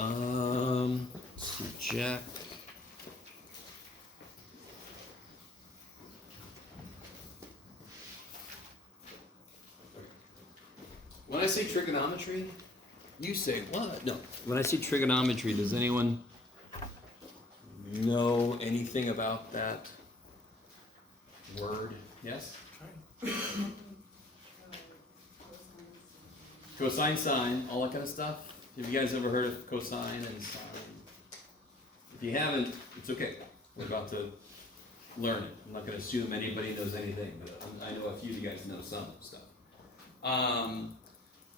Let's see, Jack. When I say trigonometry, you say what? No. When I say trigonometry, does anyone know anything about that word? Yes? Cosine, sine, all that kind of stuff. Have you guys ever heard of cosine and sine? If you haven't, it's okay. We're about to learn it. I'm not going to assume anybody knows anything, but I know a few of you guys know some stuff.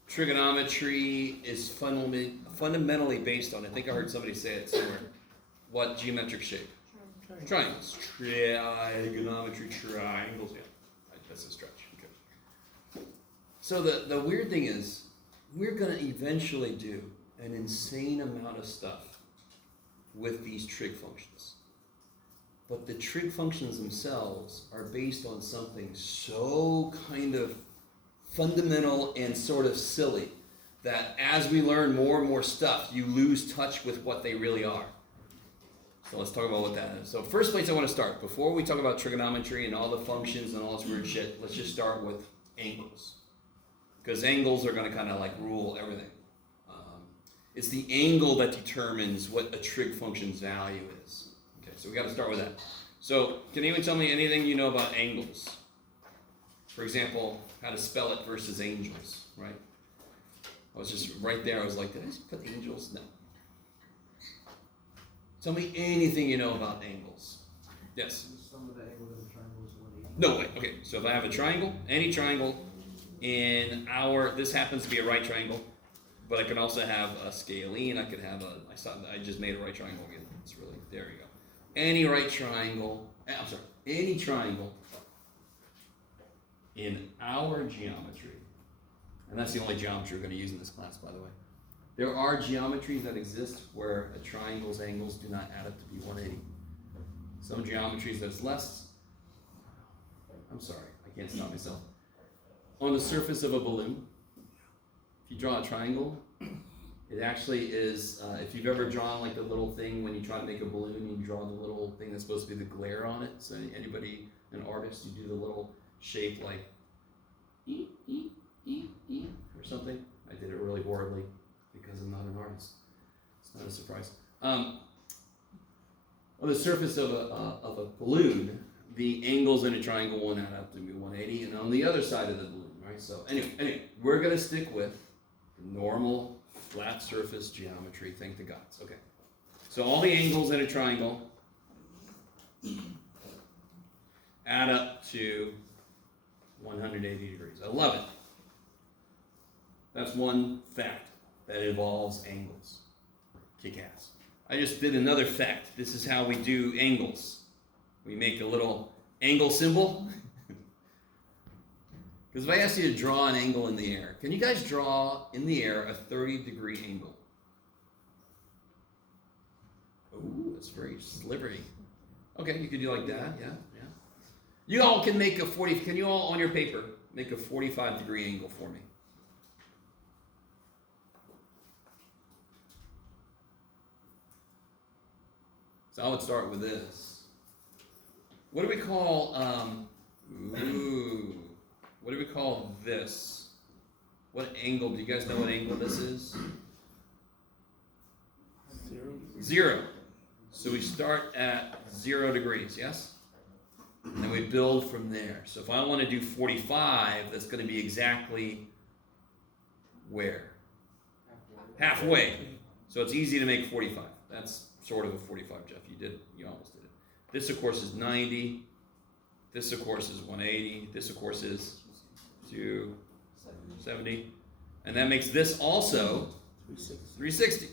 Trigonometry is fundamentally based on, I think I heard somebody say it somewhere, what geometric shape? Triangles. Trigonometry, triangles, yeah. That's a stretch. Okay. So the weird thing is, we're going to eventually do an insane amount of stuff with these trig functions. But the trig functions themselves are based on something so kind of fundamental and sort of silly that as we learn more and more stuff, you lose touch with what they really are. So let's talk about what that is. So first place I want to start, before we talk about trigonometry and all the functions and all this weird shit, let's just start with angles. Because angles are going to kind of like rule everything. It's the angle that determines what a trig function's value is. Okay, so we got to start with that. So can anyone tell me anything you know about angles? For example, how to spell it versus angels, right? I was just right there. I was like, did I just put angels? No. Tell me anything you know about angles. Yes? Some of the angles of the triangle is 180. No way. Okay, so if I have a triangle, any triangle in this happens to be a right triangle, but I can also have a scalene. I could have I just made a right triangle again. It's really, there you go. Any right triangle, any triangle in our geometry, and that's the only geometry we're going to use in this class, by the way. There are geometries that exist where a triangle's angles do not add up to be 180. Some geometries that's less. I'm sorry, I can't stop myself. On the surface of a balloon, if you draw a triangle, it actually is, if you've ever drawn like the little thing when you try to make a balloon, you draw the little thing that's supposed to be the glare on it. So anybody, an artist, you do the little shape like or something. I did it really horribly because I'm not an artist. It's not a surprise. On the surface of a balloon, the angles in a triangle won't add up to be 180, and on the other side of the balloon, right? So anyway, we're going to stick with the normal flat surface geometry, thank the gods. Okay. So all the angles in a triangle add up to 180 degrees. I love it. That's one fact that involves angles. Kick ass. I just did another fact. This is how we do angles. We make a little angle symbol. Because if I ask you to draw an angle in the air, can you guys draw in the air a 30-degree angle? Ooh, that's very slivery. Okay, you could do like that, yeah. You all can make can you all on your paper make a 45-degree angle for me? So I would start with this. What do we call, what do we call this? What angle, do you guys know what angle this is? 0. So we start at 0 degrees, yes? And then we build from there. So if I want to do 45, that's going to be exactly where? Halfway. So it's easy to make 45. That's sort of a 45, Jeff. You almost did it. This, of course, is 90. This, of course, is 180. This, of course, is 270. And that makes this also 360.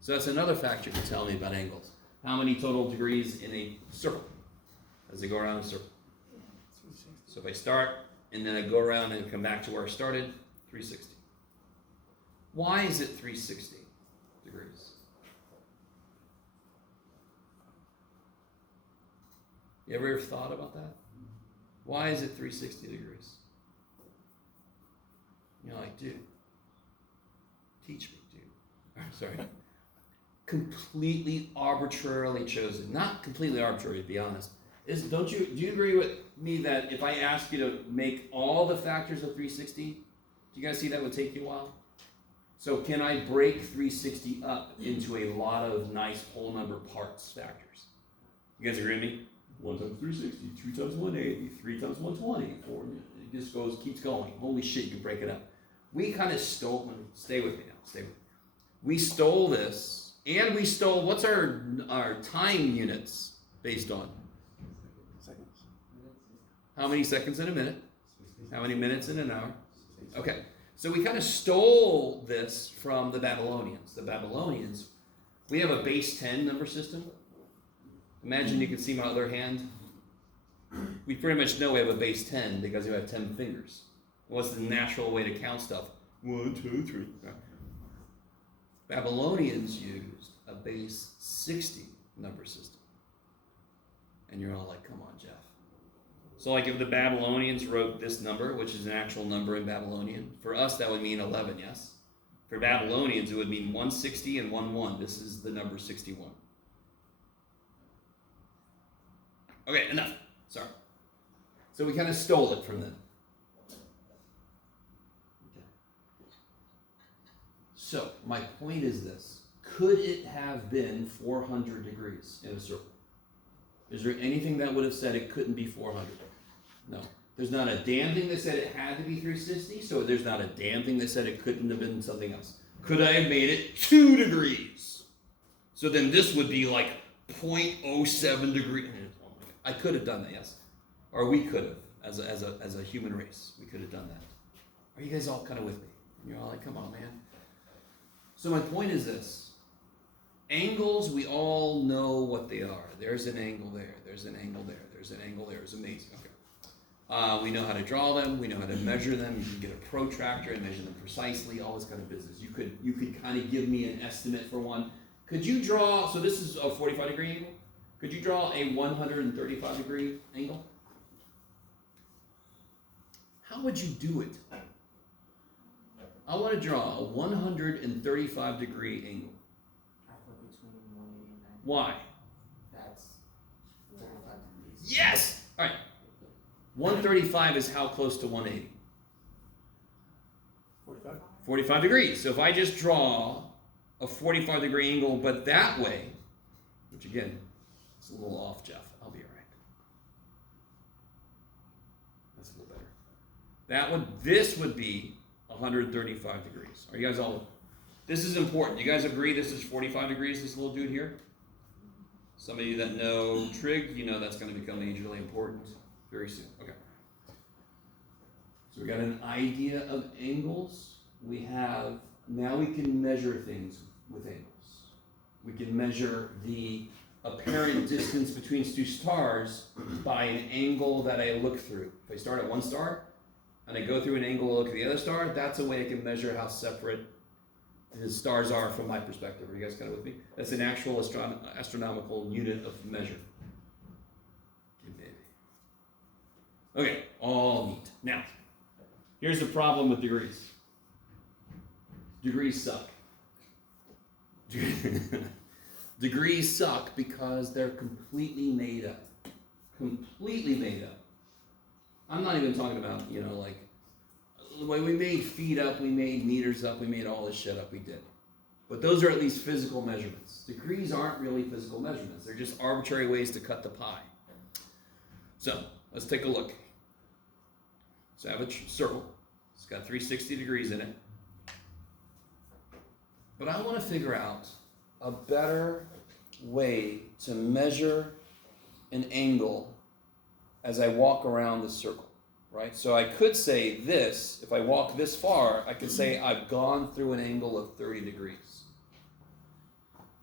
So that's another fact you can tell me about angles. How many total degrees in a circle as they go around a circle? So if I start and then I go around and come back to where I started, 360. Why is it 360 degrees? You ever thought about that? Why is it 360 degrees? You're like, dude, teach me, dude. sorry, completely arbitrarily chosen. Not completely arbitrary, to be honest. Do you agree with me that if I ask you to make all the factors of 360, do you guys see that would take you a while? So can I break 360 up into a lot of nice whole number parts factors? You guys agree with me? 1 times 360, 3 times 180, 3 times 120, 4, it just keeps going. Holy shit, you can break it up. We kind of stole, stay with me now, stay with me. We stole this, and we stole, what's our time units based on? Seconds. How many seconds in a minute? How many minutes in an hour? Okay, so we kind of stole this from the Babylonians. The Babylonians, we have a base 10 number system. Imagine you can see my other hand. We pretty much know we have a base 10 because we have 10 fingers. What's the natural way to count stuff? 1, 2, 3. Babylonians used a base 60 number system. And you're all like, come on, Jeff. So like if the Babylonians wrote this number, which is an actual number in Babylonian, for us that would mean 11, yes? For Babylonians it would mean 160 and 1. This is the number 61. Okay, enough. Sorry. So we kind of stole it from them. Okay. So my point is this. Could it have been 400 degrees in a circle? Is there anything that would have said it couldn't be 400? No. There's not a damn thing that said it had to be 360, so there's not a damn thing that said it couldn't have been something else. Could I have made it 2 degrees? So then this would be like 0.07 degrees. I could have done that, yes. Or we could have, as a human race. We could have done that. Are you guys all kind of with me? You're all like, come on, man. So my point is this. Angles, we all know what they are. There's an angle there. There's an angle there. There's an angle there. It's amazing. Okay. We know how to draw them. We know how to measure them. You can get a protractor and measure them precisely. All this kind of business. You could kind of give me an estimate for one. Could you draw? So this is a 45-degree angle. Could you draw a 135-degree angle? How would you do it? I want to draw a 135-degree angle. Halfway between 180 and 90. Why? That's 35 degrees. Yes! All right. 135 is how close to 180? 45. 45 degrees. So if I just draw a 45-degree angle, but that way, which again, it's a little off, Jeff. I'll be all right. That's a little better. This would be 135 degrees. Are you guys all? This is important. You guys agree this is 45 degrees, this little dude here? Some of you that know trig, you know that's going to become majorly important very soon. Okay. So we got an idea of angles. Now we can measure things with angles. We can measure the apparent distance between two stars by an angle that I look through. If I start at one star and I go through an angle and look at the other star, that's a way I can measure how separate the stars are from my perspective. Are you guys kind of with me? That's an actual astronomical unit of measure. Okay, all neat. Now, here's the problem with degrees. Degrees suck. Degrees suck because they're completely made up. Completely made up. I'm not even talking about, like, when we made feet up, we made meters up, we made all this shit up, we did. But those are at least physical measurements. Degrees aren't really physical measurements. They're just arbitrary ways to cut the pie. So, let's take a look. So I have a circle. It's got 360 degrees in it. But I want to figure out a better way to measure an angle as I walk around the circle, right? So I could say this, if I walk this far, I could say I've gone through an angle of 30 degrees.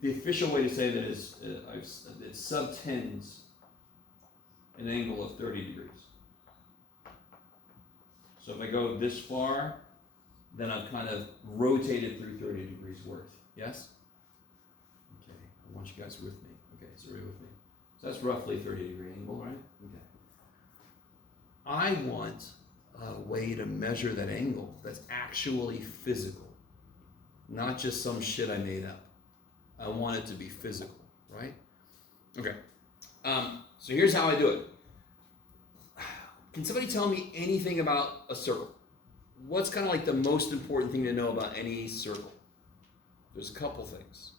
The official way to say that is it subtends an angle of 30 degrees. So if I go this far, then I've kind of rotated through 30 degrees worth. Yes? Okay, I want you guys with me. Okay, so you're with me. So that's roughly a 30-degree angle, right? Okay. I want a way to measure that angle that's actually physical. not just some shit I made up. I want it to be physical, right? Okay. So here's how I do it. Can somebody tell me anything about a circle? What's kind of like the most important thing to know about any circle? There's a couple things.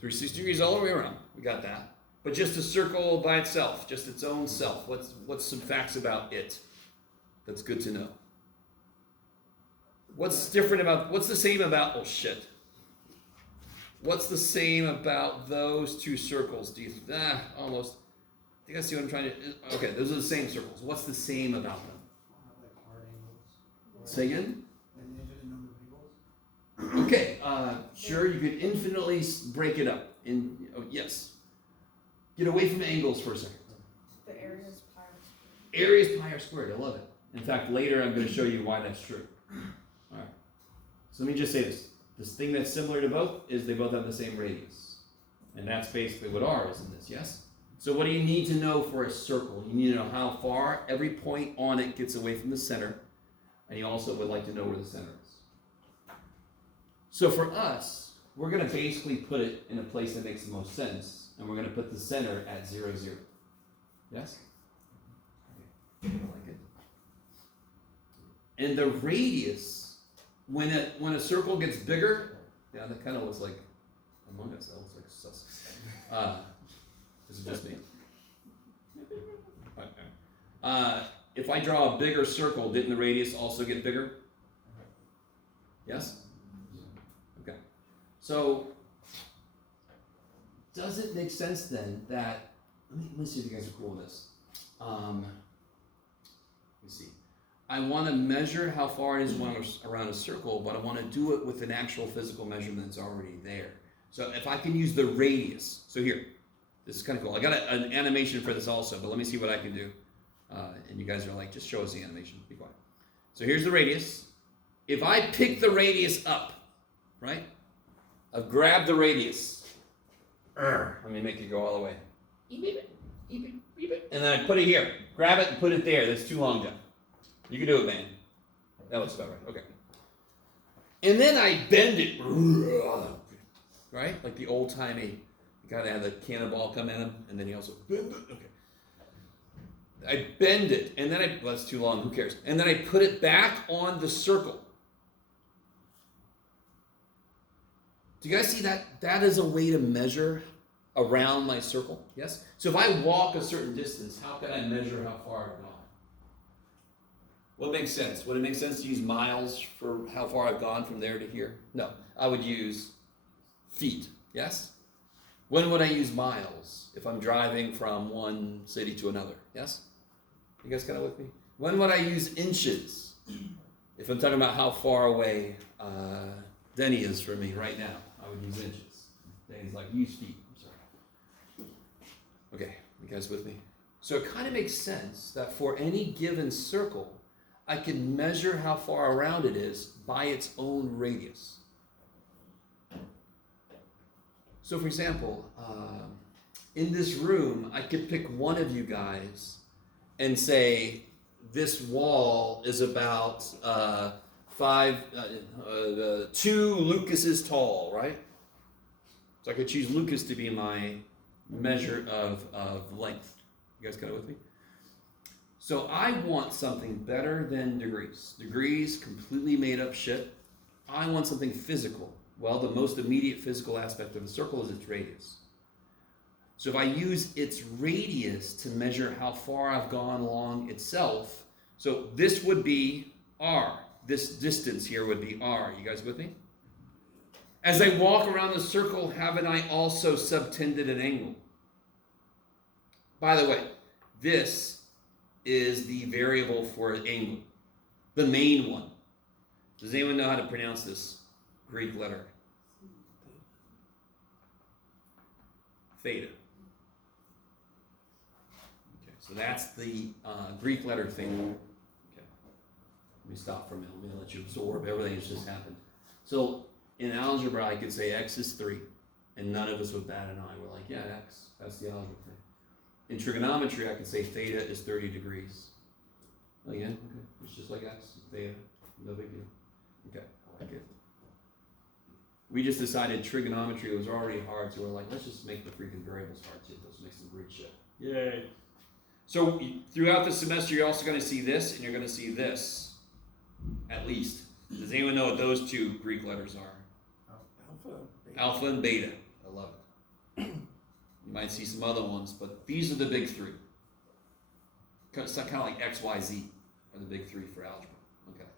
360 degrees all the way around. We got that. But just a circle by itself, just its own self. What's some facts about it that's good to know? What's the same about, oh shit. What's the same about those two circles? Almost. You guys see what I'm trying to, okay, those are the same circles. What's the same about them? Say again? Okay, sure, you could infinitely break it up. Yes. Get away from angles for a second. The area is pi. Area is pi r squared. I love it. In fact, later I'm going to show you why that's true. All right. So let me just say this. This thing that's similar to both is they both have the same radius. And that's basically what r is in this, yes? So what do you need to know for a circle? You need to know how far every point on it gets away from the center. And you also would like to know where the center is. So for us, we're going to basically put it in a place that makes the most sense. And we're going to put the center at 0, 0. Yes? Okay. I like it. And the radius, when a circle gets bigger, yeah, that kind of looks like Among Us. That looks like Sussex. This is just me. If I draw a bigger circle, didn't the radius also get bigger? Yes? Okay. So, does it make sense then that, let me see if you guys are cool with this. Let me see. I want to measure how far it is around a circle, but I want to do it with an actual physical measurement that's already there. So if I can use the radius, so here, this is kind of cool. I got an animation for this also, but let me see what I can do. And you guys are like, just show us the animation. Be quiet. So here's the radius. If I pick the radius up, right? I've grabbed the radius. Let me make it go all the way. And then I put it here. Grab it and put it there. That's too long, Jeff. You can do it, man. That looks about right. Okay. And then I bend it. Right? Like the old-timey, you gotta have the cannonball come at him, and then he also bend it. Okay. I bend it, and then well, that's too long, who cares? And then I put it back on the circle. Do you guys see that? That is a way to measure around my circle, yes? So if I walk a certain distance, how can I measure how far I've gone? What makes sense? Would it make sense to use miles for how far I've gone from there to here? No, I would use feet, yes? When would I use miles if I'm driving from one city to another, yes? You guys kind of with me? When would I use inches if I'm talking about how far away Denny is from me right now? I would use inches. Denny's like, use feet. I'm sorry. Okay, you guys with me? So it kind of makes sense that for any given circle, I can measure how far around it is by its own radius. So for example, in this room, I could pick one of you guys and say, this wall is about 2 Lucases tall, right? So I could choose Lucas to be my measure of length. You guys kind of with me? So I want something better than degrees. Degrees, completely made up shit. I want something physical. Well, the most immediate physical aspect of the circle is its radius. So if I use its radius to measure how far I've gone along itself, so this would be r. This distance here would be r. You guys with me? As I walk around the circle, haven't I also subtended an angle? By the way, this is the variable for angle, the main one. Does anyone know how to pronounce this Greek letter? Theta. Okay, so that's the Greek letter theta. Okay, let me stop for a minute. Let me let you absorb everything that's just happened. So in algebra, I could say x is 3, and none of us would bat an eye. We're like, yeah, x, that's the algebra thing. In trigonometry, I could say theta is 30 degrees. Again, okay, it's just like x, theta, no big deal. Okay, like it. We just decided trigonometry was already hard, so we're like, let's just make the freaking variables hard too. Let's make some Greek shit. Yay. So throughout the semester, you're also going to see this, and you're going to see this, at least. Does anyone know what those two Greek letters are? Alpha and beta. I love it. You might see some other ones, but these are the big three. It's kind of like X, Y, Z are the big three for algebra. Okay.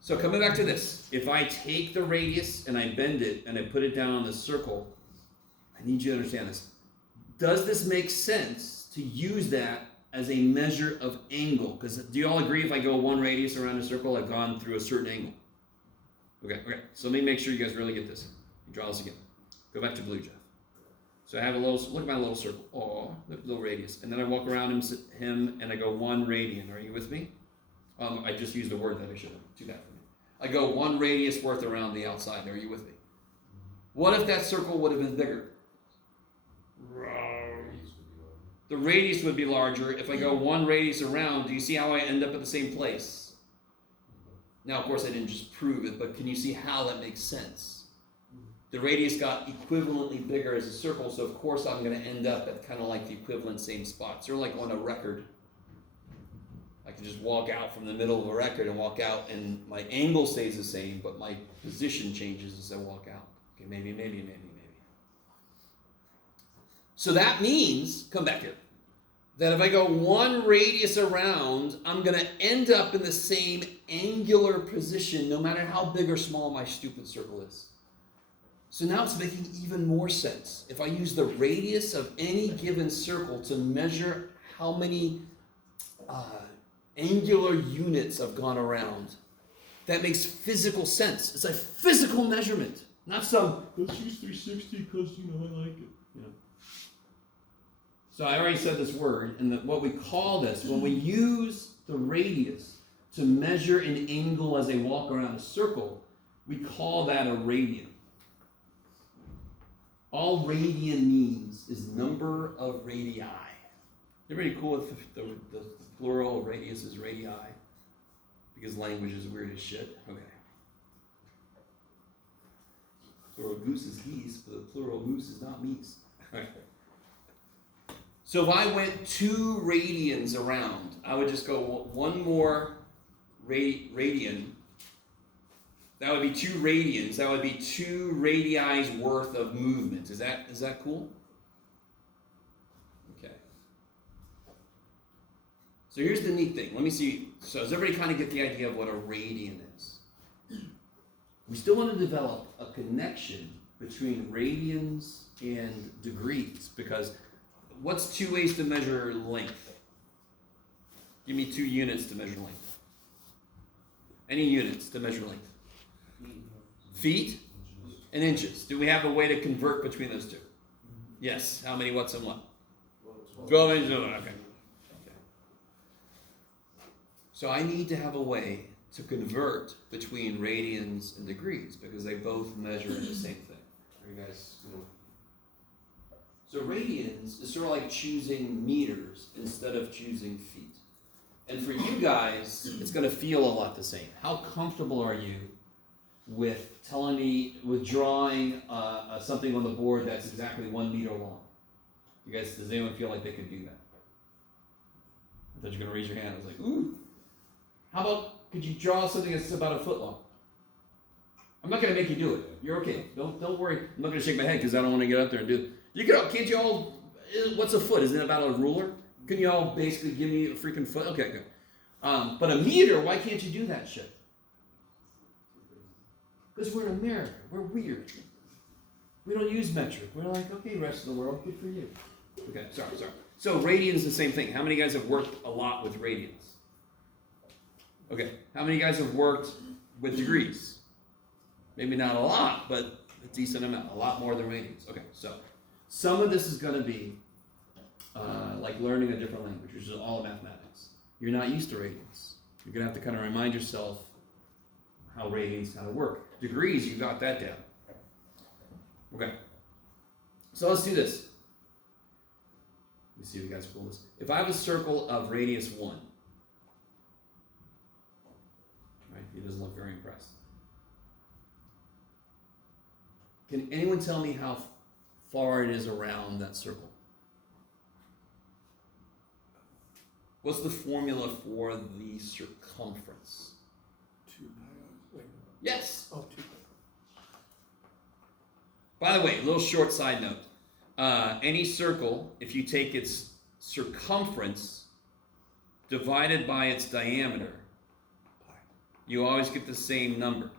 So coming back to this, if I take the radius and I bend it and I put it down on the circle, I need you to understand this. Does this make sense to use that as a measure of angle? Because do you all agree if I go one radius around a circle, I've gone through a certain angle? Okay. So let me make sure you guys really get this. Draw this again. Go back to blue, Jeff. So I have a little, look at my little circle. Oh, little radius. And then I walk around him and I go 1 radian. Are you with me? I just used a word that I should have. Too bad for me. I go 1 radius worth around the outside. Are you with me? What if that circle would have been bigger? The radius would be larger. If I go 1 radius around, do you see how I end up at the same place? Now, of course, I didn't just prove it, but can you see how that makes sense? The radius got equivalently bigger as a circle, so of course I'm going to end up at kind of like the equivalent same spots. They're like on a record. I can just walk out from the middle of a record and walk out, and my angle stays the same, but my position changes as I walk out. Okay, maybe. So that means, come back here, that if I go 1 radius around, I'm going to end up in the same angular position no matter how big or small my stupid circle is. So now it's making even more sense. If I use the radius of any given circle to measure how many angular units I've gone around, that makes physical sense. It's a physical measurement, not some, let's use 360 because, I like it. So I already said this word, and what we call this, when we use the radius to measure an angle as they walk around a circle, we call that a radian. All radian means is number of radii. Everybody cool with the plural of radius is radii? Because language is weird as shit? Okay. Plural goose is geese, but the plural moose is not meese. Okay. So if I went 2 radians around, I would just go 1 more radian. That would be 2 radians. That would be 2 radii's worth of movement. Is that cool? Okay. So here's the neat thing. Let me see. So does everybody kind of get the idea of what a radian is? We still want to develop a connection between radians and degrees, because what's 2 ways to measure length? Give me 2 units to measure length. Any units to measure length? Feet and inches. Do we have a way to convert between those two? Yes. How many what's and what? 12 inches. Okay. So I need to have a way to convert between radians and degrees because they both measure the same thing. Are you guys cool? So radians is sort of like choosing meters instead of choosing feet. And for you guys, it's going to feel a lot the same. How comfortable are you with drawing something on the board that's exactly 1 meter long? You guys, does anyone feel like they could do that? I thought you were going to raise your hand. I was like, ooh. How about, could you draw something that's about 1 foot long? I'm not going to make you do it. You're okay. Don't worry. I'm not going to shake my head because I don't want to get up there and do it. Can't you all, what's a foot? Isn't it about a ruler? Can you all basically give me a freaking foot? Okay, good. But a meter, why can't you do that shit? Because we're in America. We're weird. We don't use metric. We're like, okay, rest of the world, good for you. Okay, sorry. So radians is the same thing. How many guys have worked a lot with radians? Okay, how many guys have worked with degrees? Maybe not a lot, but a decent amount. A lot more than radians. Okay, so some of this is going to be like learning a different language, which is all mathematics. You're not used to radians. You're going to have to kind of remind yourself how radians kind of work. Degrees, you got that down. Okay. So let's do this. Let me see if you guys pull this. If I have a circle of radius 1, right? He doesn't look very impressed. Can anyone tell me how far it is around that circle? What's the formula for the circumference? 2 pi. Wait. Yes. Oh, 2 pi. By the way, a little short side note. Any circle, if you take its circumference divided by its diameter, you always get the same number.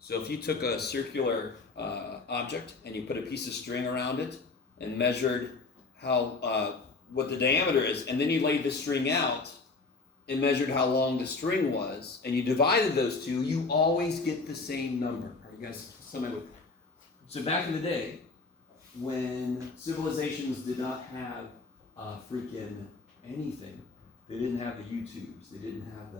So if you took a circular object and you put a piece of string around it and measured how what the diameter is, and then you laid the string out and measured how long the string was, and you divided those two, you always get the same number. Are you guys somewhere with? So back in the day, when civilizations did not have freaking anything, they didn't have the YouTubes, they didn't have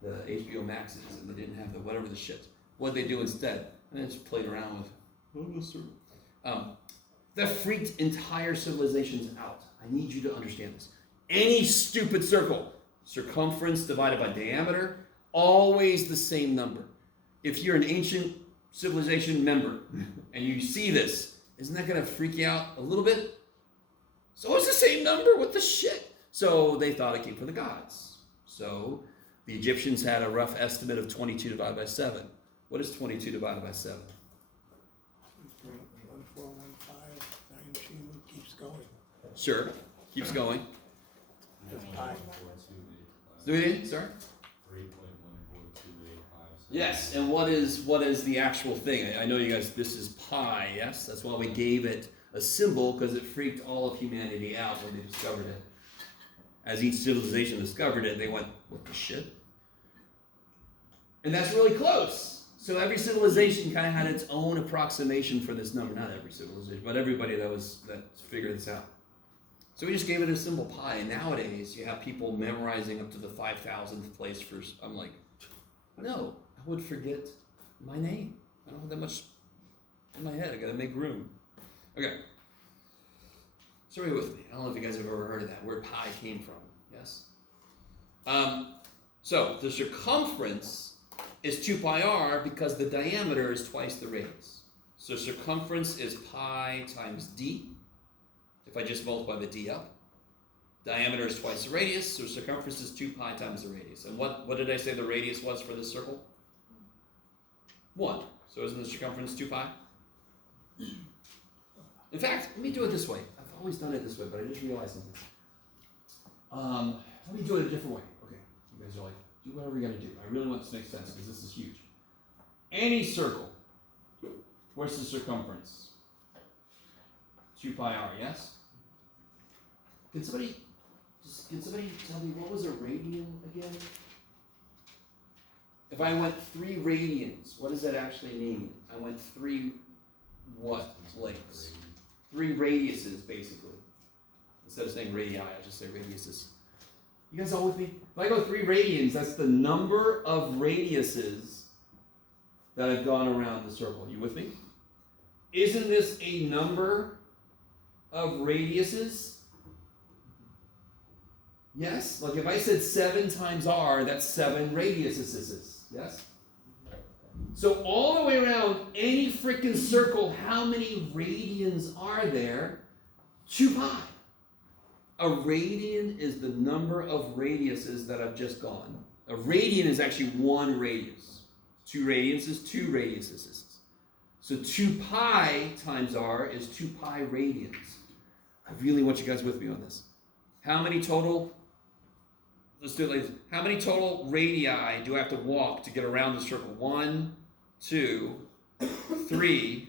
the HBO Maxes, and they didn't have the whatever the shit. What did they do instead? And they just played around with. That freaked entire civilizations out. I need you to understand this. Any stupid circle, circumference divided by diameter, always the same number. If you're an ancient civilization member and you see this, isn't that going to freak you out a little bit? So it's the same number. What the shit? So they thought it came from the gods. So the Egyptians had a rough estimate of 22 divided by 7. What is 22 divided by 7? 1415, 19 keeps going. Sure. Keeps going. Just pi. Do it again, sir? 3.14285. Yes, and what is the actual thing? I know you guys, this is pi, yes? That's why we gave it a symbol, because it freaked all of humanity out when they discovered it. As each civilization discovered it, they went, what the shit? And that's really close. So every civilization kind of had its own approximation for this number. Not every civilization, but everybody that figured this out. So we just gave it a symbol pi, and nowadays you have people memorizing up to the 5,000th place for. I'm like, no, I would forget my name. I don't have that much in my head. I got to make room. Okay. Sorry with me. I don't know if you guys have ever heard of that, where pi came from. Yes. So the circumference is 2 pi r because the diameter is twice the radius. So circumference is pi times d. If I just multiply the d up, diameter is twice the radius, so circumference is 2 pi times the radius. And what did I say the radius was for this circle? 1. So isn't the circumference 2 pi? In fact, let me do it this way. I've always done it this way, but I just realized something. Let me do it a different way. Okay, you guys are like, do whatever you're going to do. I really want this to make sense because this is huge. Any circle, where's the circumference? 2 pi r, yes? Can somebody tell me what was a radian again? If I went 3 radians, what does that actually mean? I went 3 what lengths? 3 radiuses, basically. Instead of saying radii, I just say radiuses. You guys all with me? If I go 3 radians, that's the number of radiuses that have gone around the circle. You with me? Isn't this a number of radiuses? Yes? Like if I said 7 times r, that's 7 radiuses. Yes? So all the way around any freaking circle, how many radians are there? 2 pi. A radian is the number of radiuses that have just gone. A radian is actually 1 radius. 2 radians is 2 radiuses. So 2 pi times r is 2 pi radians. I really want you guys with me on this. How many total? Let's do it, ladies. How many total radii do I have to walk to get around the circle? 1, 2, 3,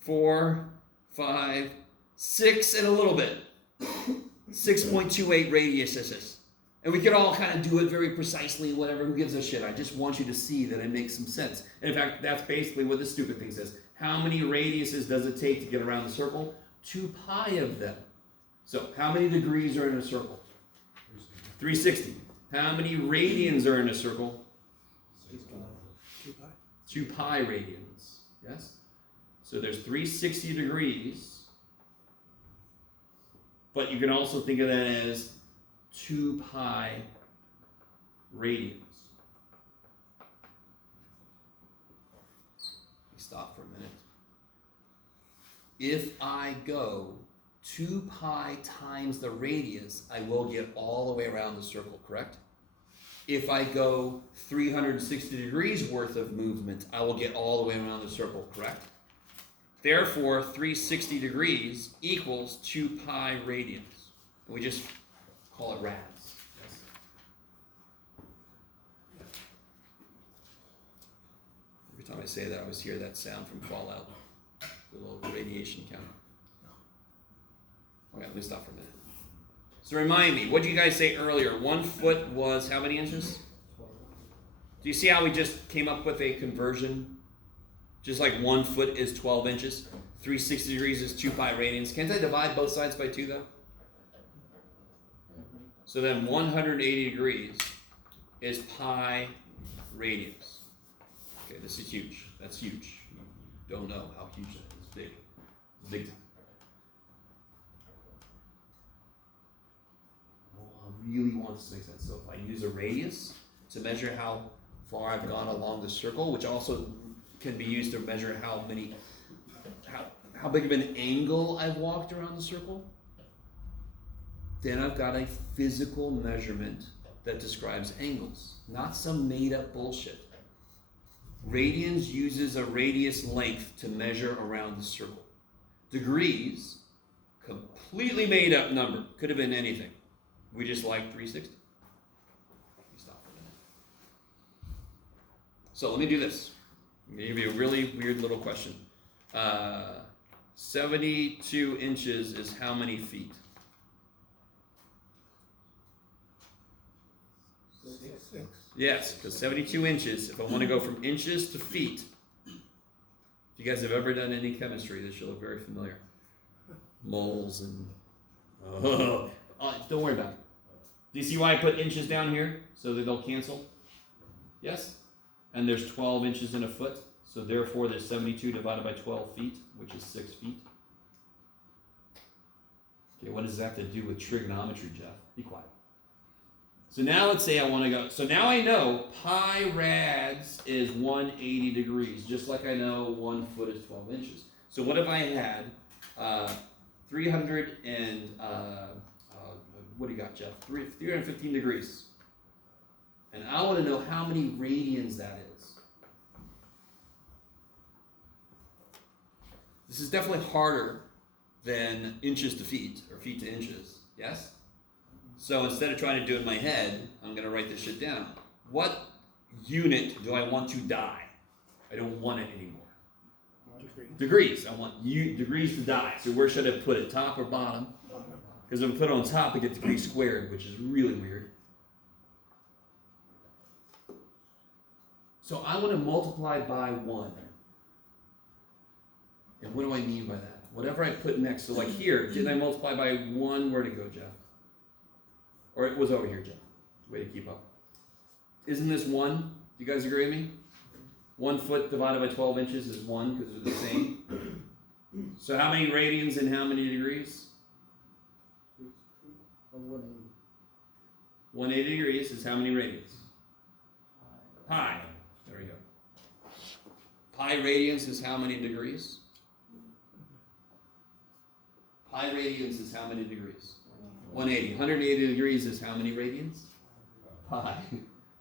4, 5, 6, and a little bit. 6.28 radiuses. And we can all kind of do it very precisely, whatever, who gives a shit. I just want you to see that it makes some sense. And in fact, that's basically what this stupid thing says. How many radiuses does it take to get around the circle? 2 pi of them. So, how many degrees are in a circle? 360. How many radians are in a circle? 2 pi. 2 pi radians. Yes? So there's 360 degrees. But you can also think of that as 2 pi radians. stop for a minute. If I go 2 pi times the radius, I will get all the way around the circle, correct? If I go 360 degrees worth of movement, I will get all the way around the circle, correct? Therefore, 360 degrees equals 2 pi radians. We just call it rads. Yes. Every time I say that, I always hear that sound from Fallout, the little radiation counter. Okay, let me stop for a minute. So remind me, what did you guys say earlier? 1 foot was how many inches? Do you see how we just came up with a conversion? Just like 1 foot is 12 inches. 360 degrees is 2 pi radians. Can't I divide both sides by 2 though? So then 180 degrees is pi radians. Okay, this is huge. That's huge. You don't know how huge that is. It's big. It's big time. Really want this to make sense. So if I use a radius to measure how far I've gone along the circle, which also can be used to measure how big of an angle I've walked around the circle, then I've got a physical measurement that describes angles, not some made up bullshit. Radians uses a radius length to measure around the circle. Degrees, completely made up number, could have been anything. We just like 360. Stop for a minute. So let me do this. I'm going to give you a really weird little question. 72 inches is how many feet? 6. Yes, because 72 inches, if I want to go from inches to feet, if you guys have ever done any chemistry, this should look very familiar. Moles and... don't worry about it. Do you see why I put inches down here? So that they'll cancel? Yes? And there's 12 inches in a foot. So therefore there's 72 divided by 12 feet, which is 6 feet. Okay, what does that have to do with trigonometry, Jeff? Be quiet. So now let's say I want to go. So now I know pi rads is 180 degrees, just like I know 1 foot is 12 inches. So what if I had 300 and... what do you got, Jeff? 315 degrees. And I want to know how many radians that is. This is definitely harder than inches to feet, or feet to inches. Yes? So instead of trying to do it in my head, I'm going to write this shit down. What unit do I want to die? I don't want it anymore. Degrees. I want degrees to die. So where should I put it? Top or bottom? Because if I put it on top, I get degrees squared, which is really weird. So I want to multiply by 1. And what do I mean by that? Whatever I put next, so like here, didn't I multiply by 1? Where'd it go, Jeff? Or it was over here, Jeff. Way to keep up. Isn't this 1? Do you guys agree with me? 1 foot divided by 12 inches is 1 because they're the same. So how many radians and how many degrees? 180 degrees is how many radians? Pi. There we go. Pi radians is how many degrees? Pi radians is how many degrees? 180. 180 degrees is how many radians? Pi.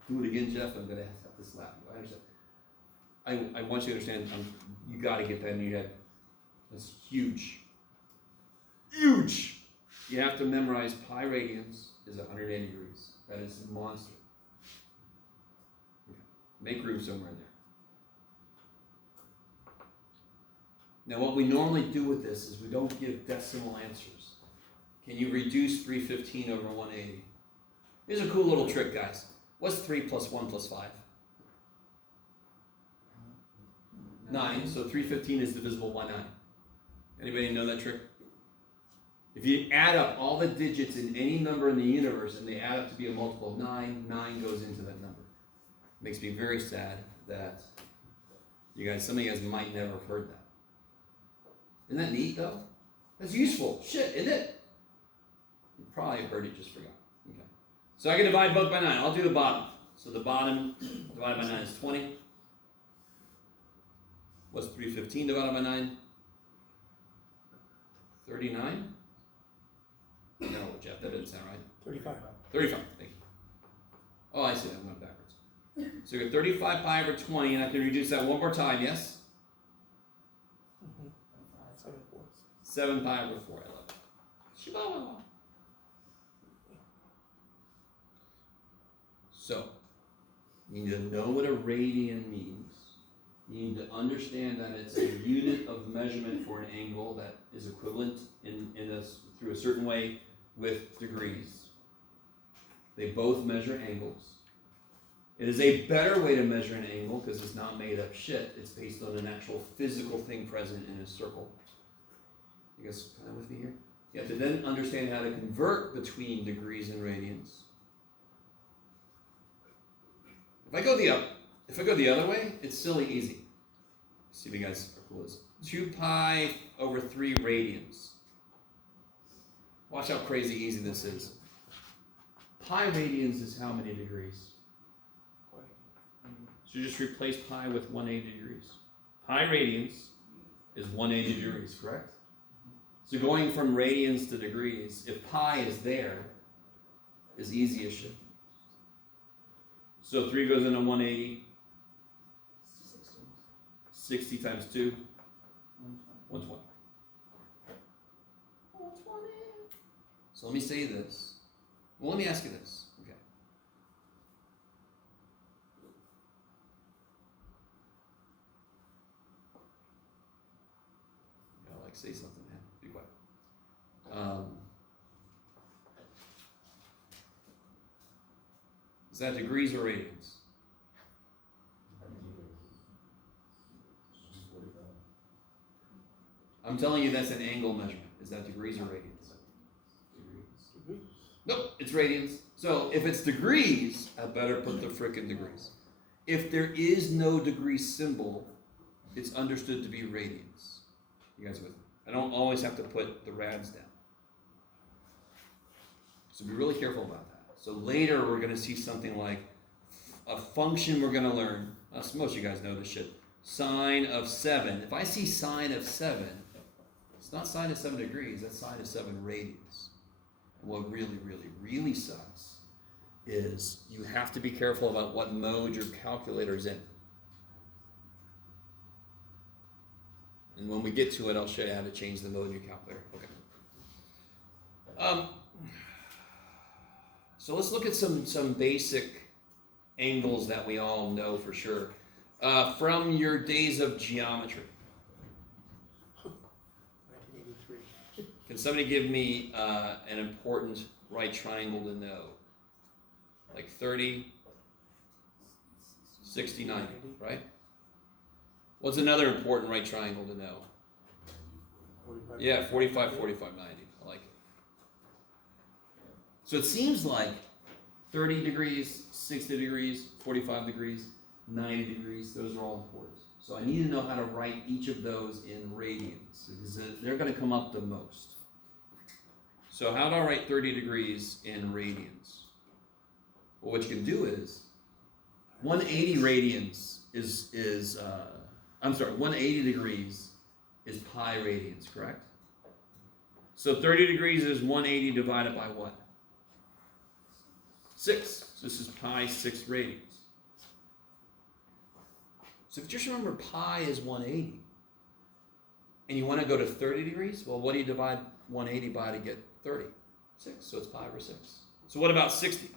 Do it again, Jeff. I'm going to have to slap you. I understand. I want you to understand. You got to get that in your head. That's huge. Huge. You have to memorize pi radians is 180 degrees. That is a monster. Okay. Make room somewhere in there. Now what we normally do with this is we don't give decimal answers. Can you reduce 315 over 180? Here's a cool little trick, guys. What's 3 plus 1 plus 5? 9. So 315 is divisible by 9. Anybody know that trick? If you add up all the digits in any number in the universe and they add up to be a multiple of 9, 9 goes into that number. It makes me very sad that some of you guys might never have heard that. Isn't that neat though? That's useful. Shit, isn't it? You probably heard it, just forgot. Okay. So I can divide both by 9. I'll do the bottom. So the bottom divided by 9 is 20. What's 315 divided by 9? 39? No, Jeff, that didn't sound right. 35. 35, thank you. Oh, I see that, went backwards. So you got 35 pi over 20, and I can reduce that one more time, yes? 7/4. 7 pi over 4, I love it. Chihuahua. So, you need to know what a radian means. You need to understand that it's a unit of measurement for an angle that is equivalent through a certain way with degrees. They both measure angles. It is a better way to measure an angle because it's not made up shit. It's based on an actual physical thing present in a circle. You guys kind of with me here? You have to then understand how to convert between degrees and radians. If I go the other way, it's silly easy. See if you guys are cool with this. 2 pi over 3 radians. Watch how crazy easy this is. Pi radians is how many degrees? So just replace pi with 180 degrees. Pi radians is 180 degrees, correct? So going from radians to degrees, if pi is there, is easy as shit. So 3 goes into 180. 60 times 2, 120. So let me say this. Well, let me ask you this. Okay. Say something, man. Be quiet. Is that degrees or radians? I'm telling you that's an angle measurement. Is that degrees or radians? Degrees. Nope, it's radians. So if it's degrees, I better put the frickin' degrees. If there is no degree symbol, it's understood to be radians. You guys with me? I don't always have to put the rads down. So be really careful about that. So later we're going to see something like a function we're going to learn. Most of you guys know this shit. Sine of 7. If I see sine of 7, it's not sine of 7 degrees, that's sine of 7 radians. And what really, really, really sucks is you have to be careful about what mode your calculator is in. And when we get to it, I'll show you how to change the mode in your calculator. Okay. So let's look at some basic angles that we all know for sure. From your days of geometry. 1983. Can somebody give me an important right triangle to know? Like 30, 60, 90, right? What's another important right triangle to know? 45. Yeah, 45, 45, 90. I like it. So it seems like 30 degrees, 60 degrees, 45 degrees, 90 degrees, those are all important. So I need to know how to write each of those in radians because they're going to come up the most. So how do I write 30 degrees in radians? Well, what you can do is 180 radians is 180 degrees is pi radians, correct? So 30 degrees is 180 divided by what? 6. So this is pi 6 radians. So if you just remember pi is 180, and you want to go to 30 degrees, well, what do you divide 180 by to get 30? 6. So it's pi over 6. So what about 60?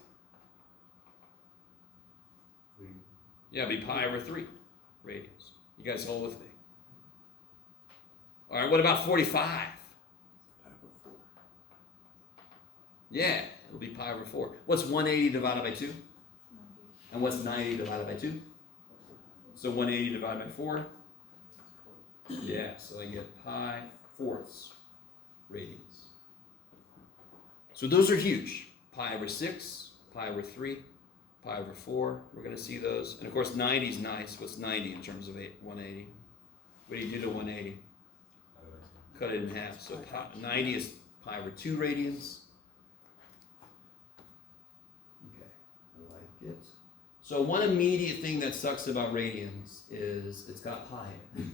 3. Yeah, it'd be pi over 3 radians. You guys all with me? All right, what about 45? Pi over 4. Yeah, it'll be pi over 4. What's 180 divided by 2? And what's 90 divided by 2? So 180 divided by 4? Yeah, so I get pi fourths radians. So those are huge. Pi over 6, pi over 3, pi over 4. We're going to see those. And of course, 90 is nice. What's 90 in terms of 180? What do you do to 180? Cut it in half. So 90 is pi over 2 radians. Okay, I like it. So one immediate thing that sucks about radians is it's got pi in it.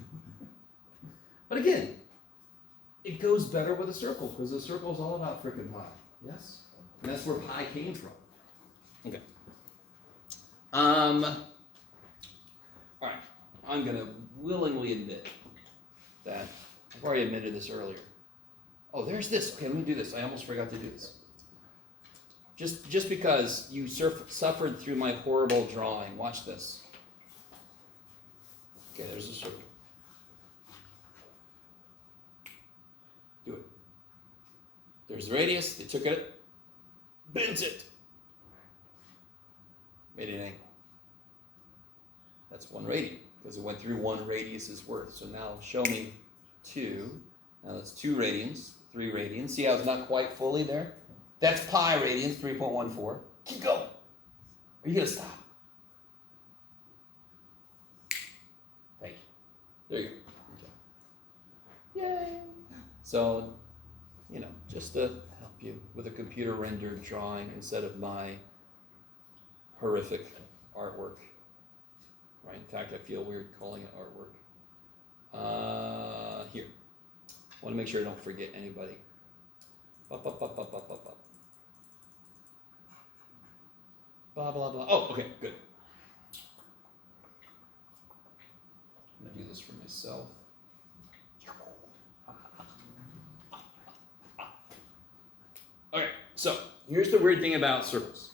But again, it goes better with a circle because the circle is all about frickin' pi. Yes? And that's where pi came from. Okay. All right. I'm going to willingly admit that I've already admitted this earlier. Oh, there's this. Okay, let me do this. I almost forgot to do this. Just because you suffered through my horrible drawing, watch this. Okay, there's a circle. Do it. There's the radius. They took it, bent it, made an angle. That's 1 radian because it went through 1 radius's worth. So now show me 2. Now that's 2 radians, 3 radians. See how it's not quite fully there? That's pi radians, 3.14. Keep going. Are you going to stop? Thank you. There you go. Okay. Yay. So, just to help you with a computer rendered drawing instead of my horrific artwork. Right? In fact, I feel weird calling it artwork. Here. I want to make sure I don't forget anybody. Blah, blah, blah. Oh, okay, good. I'm going to do this for myself. Okay, so here's the weird thing about circles.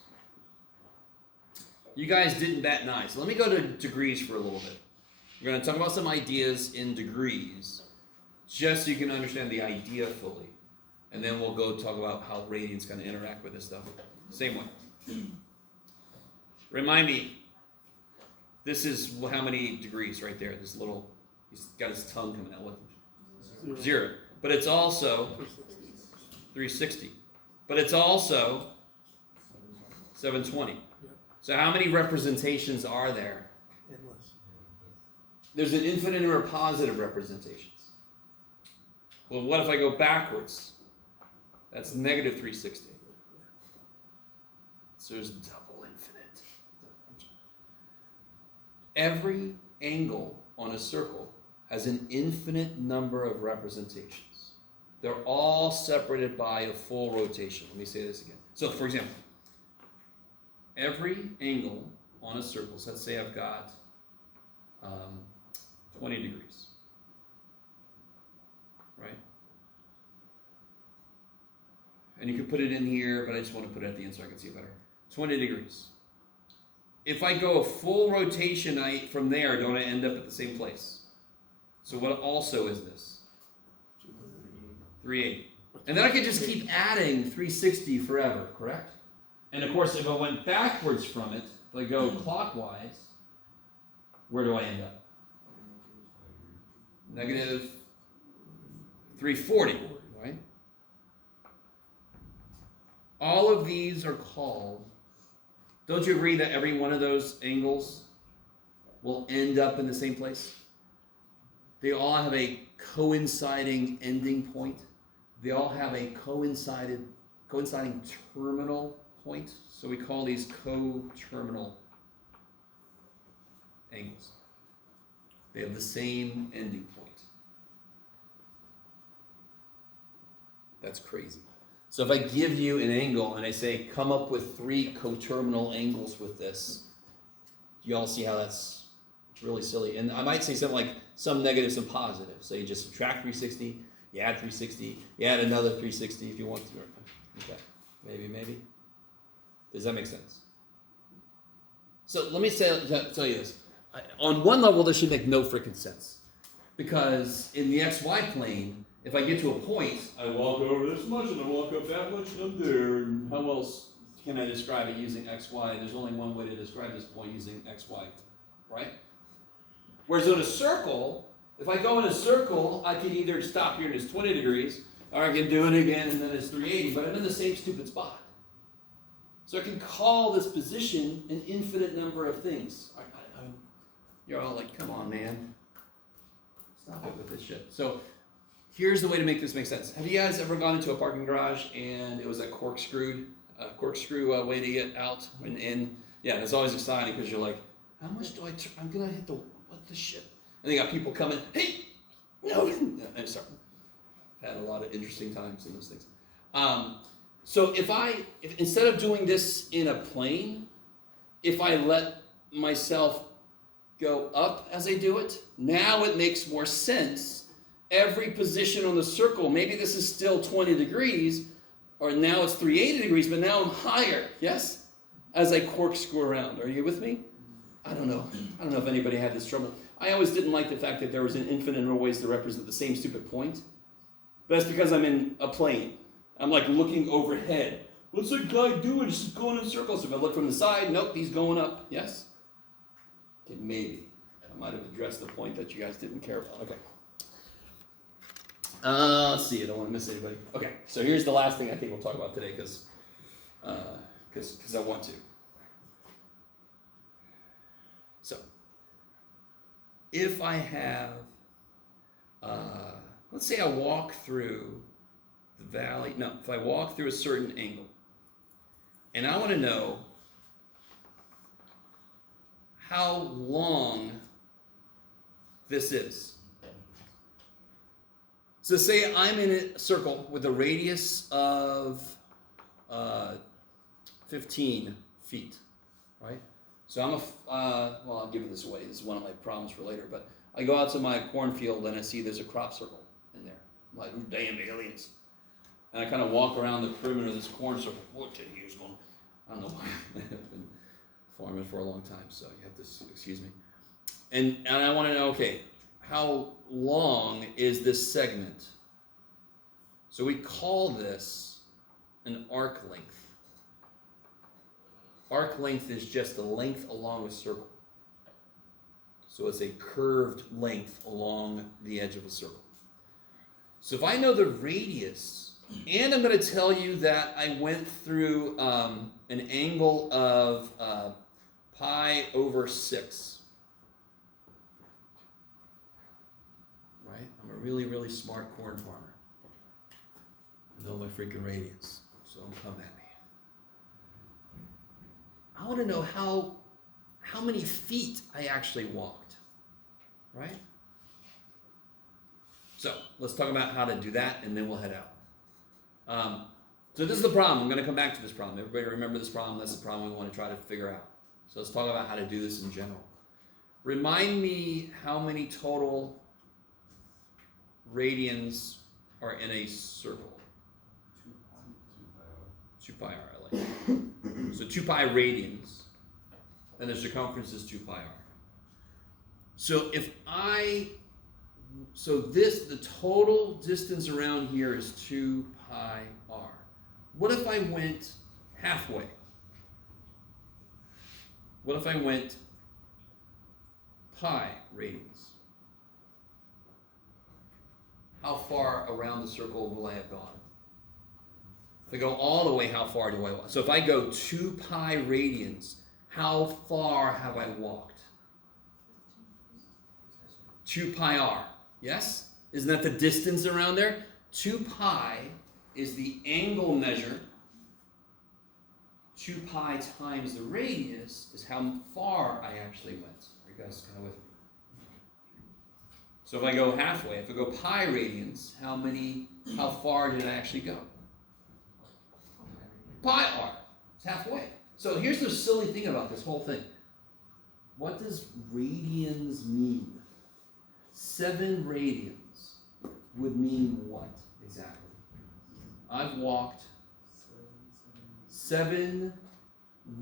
You guys didn't bat an eye. So let me go to degrees for a little bit. We're going to talk about some ideas in degrees, just so you can understand the idea fully. And then we'll go talk about how radians kind of interact with this stuff. Same way. Remind me, this is how many degrees right there? This little, he's got his tongue coming out. What? 0. But it's also 360. But it's also 720. So how many representations are there? Endless. There's an infinite number of positive representations. Well, what if I go backwards? That's negative 360. So there's double infinite. Every angle on a circle has an infinite number of representations. They're all separated by a full rotation. Let me say this again. So, for example, every angle on a circle, so let's say I've got 20 degrees, right? And you can put it in here, but I just want to put it at the end so I can see it better. 20 degrees. If I go a full rotation from there, don't I end up at the same place? So what also is this? 380. And then I could just keep adding 360 forever, correct? And of course, if I went backwards from it, if I go clockwise, where do I end up? Negative 340, right? All of these are called, don't you agree that every one of those angles will end up in the same place? They all have a coinciding ending point. They all have a coinciding terminal point. So we call these co-terminal angles. They have the same ending point. That's crazy. So if I give you an angle and I say, come up with 3 coterminal angles with this, you all see how that's really silly. And I might say something like some negative, some positive. So you just subtract 360, you add 360, you add another 360 if you want to. Okay, maybe. Does that make sense? So let me tell you this. On one level, this should make no freaking sense. Because in the XY plane, if I get to a point, I walk over this much and I walk up that much and I'm there. And how else can I describe it using XY? There's only one way to describe this point using XY, right? Whereas in a circle, if I go in a circle, I can either stop here and it's 20 degrees, or I can do it again and then it's 380, but I'm in the same stupid spot. So I can call this position an infinite number of things. You're all like, come on, man. Stop it with this shit. So here's the way to make this make sense. Have you guys ever gone into a parking garage and it was a corkscrew way to get out and in? Yeah, it's always exciting because you're like, how much do I'm going to hit what the shit? And they got people coming, hey, No, I'm sorry. I've had a lot of interesting times in those things. So if instead of doing this in a plane, if I let myself go up as I do it, now it makes more sense. Every position on the circle, maybe this is still 20 degrees, or now it's 380 degrees, but now I'm higher, yes? As I corkscrew around. Are you with me? I don't know. I don't know if anybody had this trouble. I always didn't like the fact that there was an infinite number of ways to represent the same stupid point. But that's because I'm in a plane. I'm like looking overhead. What's that guy doing? He's just going in circles. If I look from the side, nope, he's going up. Yes? Okay, maybe. I might have addressed the point that you guys didn't care about. Okay. Let's see. I don't want to miss anybody. Okay, so here's the last thing I think we'll talk about today because I want to. So, if I have, let's say I walk through the valley. No, if I walk through a certain angle, and I want to know how long this is. So say I'm in a circle with a radius of 15 feet, right? So I'm well, I'll give it this away. This is one of my problems for later. But I go out to my cornfield and I see there's a crop circle in there. I'm like, ooh, damn aliens. And I kind of walk around the perimeter of this corn circle. What the hell's going on? I don't know why. I've been farming for a long time, so you have to excuse me. And I want to know, okay, how long is this segment? So we call this an arc length. Arc length is just the length along a circle. So it's a curved length along the edge of a circle. So if I know the radius, and I'm going to tell you that I went through an angle of pi over 6. Right? I'm a really, really smart corn farmer. I know my freaking radius, so don't come at me. I want to know how many feet I actually walked, right? So let's talk about how to do that, and then we'll head out. So this is the problem. I'm going to come back to this problem. Everybody remember this problem? That's the problem we want to try to figure out. So let's talk about how to do this in general. Remind me how many total radians are in a circle. 2 pi r. I like it. So 2 pi radians, and the circumference is 2 pi r. So the total distance around here is 2 pi r. What if I went halfway? What if I went pi radians? How far around the circle will I have gone? If I go all the way, how far do I walk? So if I go 2 pi radians, how far have I walked? 2 pi r. Yes? Isn't that the distance around there? 2 pi is the angle measure. 2 pi times the radius is how far I actually went. Are you guys kind of with me? So if I go halfway, if I go pi radians, how far did I actually go? Pi r. It's halfway. So here's the silly thing about this whole thing. What does radians mean? 7 radians would mean what exactly? I've walked 7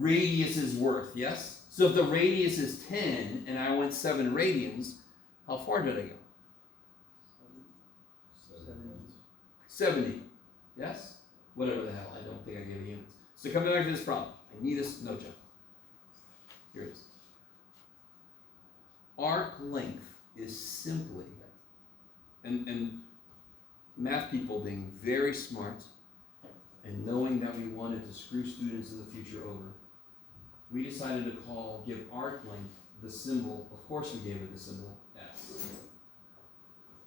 radiuses worth, yes? So if the radius is 10 and I went 7 radians, how far did I go? 70. Yes? Whatever the hell. I don't think I gave a unit. So coming back to this problem. I need this. No joke. Here it is. Arc length is simply, and math people being very smart and knowing that we wanted to screw students in the future over, we decided to give arc length the symbol. Of course we gave it the symbol S.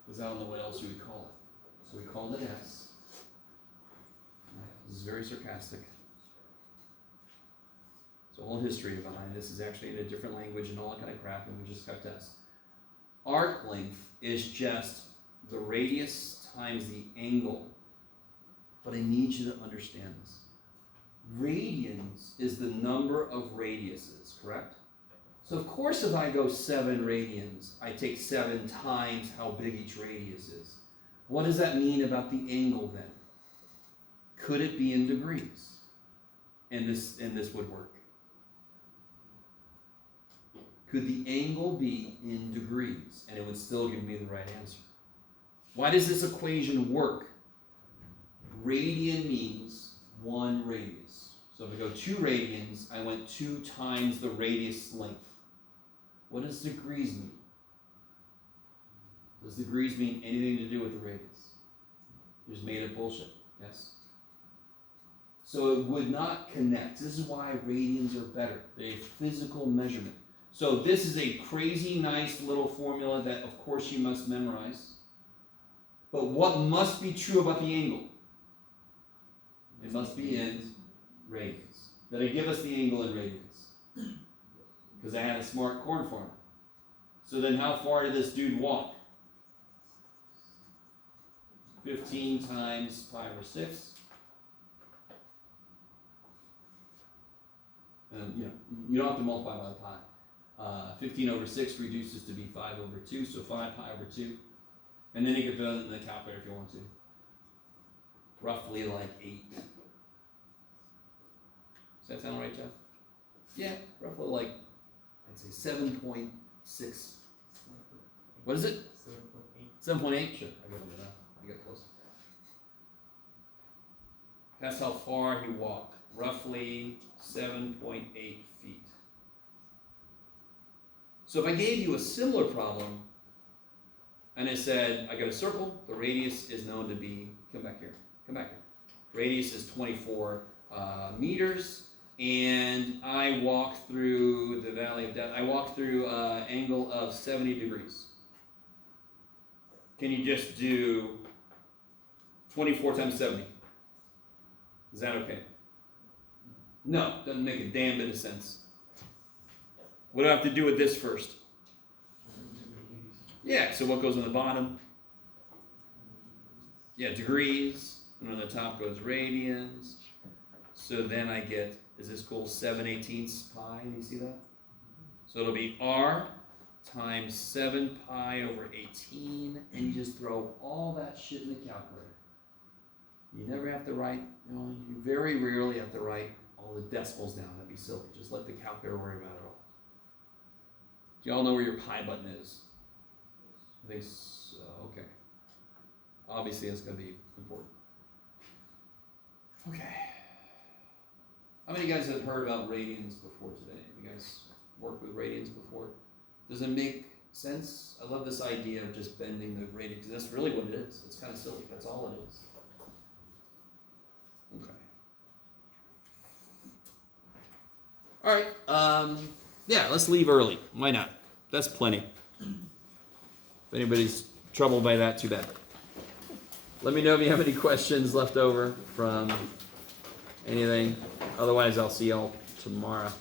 Because I don't know what else you would call it. So we called it S. This is very sarcastic. There's a whole history behind this. Is actually in a different language and all that kind of crap, and we just kept S. Arc length is just the radius times the angle. But I need you to understand this. Radians is the number of radiuses, correct? So of course if I go 7 radians, I take 7 times how big each radius is. What does that mean about the angle then? Could it be in degrees? And this would work. Could the angle be in degrees? And it would still give me the right answer. Why does this equation work? Radian means 1 radius. So if I go 2 radians, I went 2 times the radius length. What does degrees mean? Does degrees mean anything to do with the radius? You just made it bullshit, yes? So it would not connect. This is why radians are better. They're a physical measurement. So this is a crazy nice little formula that of course you must memorize. But what must be true about the angle? It must be in radians. Did I give us the angle in radians? Because I had a smart corn farmer. So then how far did this dude walk? 15 times pi over 6. And you don't have to multiply by the pi. 15 over 6 reduces to be 5 over 2, so 5 pi over 2. And then you can throw it in the calculator if you want to. Roughly like 8. Does that sound right, Jeff? Yeah, roughly like, I'd say 7.6. What is it? 7.8. 7.8? Sure, I got it up. I got close. That's how far he walked. Roughly 7.8 feet. So if I gave you a similar problem, and I said, I got a circle, the radius is known to be, come back here. Radius is 24 meters, and I walk through the valley of death. I walk through an angle of 70 degrees. Can you just do 24 times 70? Is that okay? No, doesn't make a damn bit of sense. What do I have to do with this first? Yeah, so what goes on the bottom? Yeah, degrees. And on the top goes radians. So then I get, is this cool, 7/18 pi? Do you see that? So it'll be R times 7 pi over 18. And you just throw all that shit in the calculator. You never have to write, you very rarely have to write all the decimals down. That'd be silly. Just let the calculator worry about it all. Do y'all know where your pi button is? I think so. Okay. Obviously, it's going to be important. Okay. How many of you guys have heard about radians before today? You guys worked with radians before? Does it make sense? I love this idea of just bending the radian, because that's really what it is. It's kind of silly. That's all it is. Okay. All right. Yeah, let's leave early. Why not? That's plenty. If anybody's troubled by that, too bad. Let me know if you have any questions left over from anything. Otherwise, I'll see y'all tomorrow.